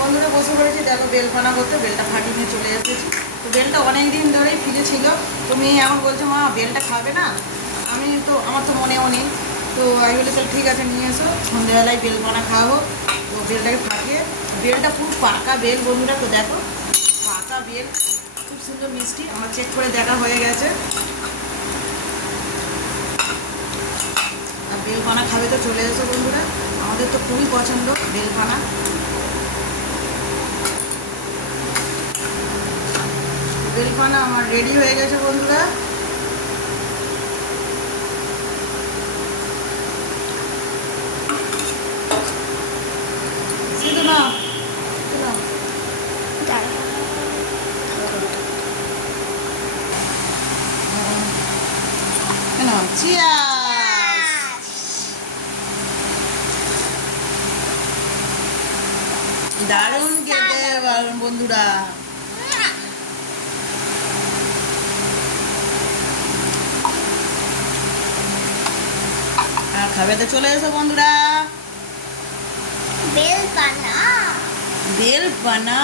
বন্ধুরা বসে পড়েছি, দেখো বেল পানা করতে, বেলটা ফাটিয়ে নিয়ে চলে এসেছি। তো বেলটা অনেক দিন ধরেই ফ্রিজে ছিল। তো মেয়ে এখন বলছে মা বেলটা খাবে না, আমার তো মনেও নেই। তো আমি বলি তাহলে ঠিক আছে নিয়ে এসো, সন্ধ্যেবেলায় বেল পানা খাওয়াবো। তো বেলটাকে ফাটিয়ে, বেলটা পুরো পাকা বেল বন্ধুরা, তো দেখো পাকা বেল, খুব সুন্দর মিষ্টি। আমার চেক করে দেখা হয়ে গেছে। আর বেল পানা খাবে তো চলে এসো বন্ধুরা, আমাদের তো খুবই পছন্দ বেল পানা। বেল পানা আমার রেডি হয়ে গেছে বন্ধুরা। শুধু না কেন, চিয়ার্স। দারুণ খেতে বন্ধুরা। আর খাবে তো চলে এসো বন্ধুরা। বেল পানা। বেল পানা।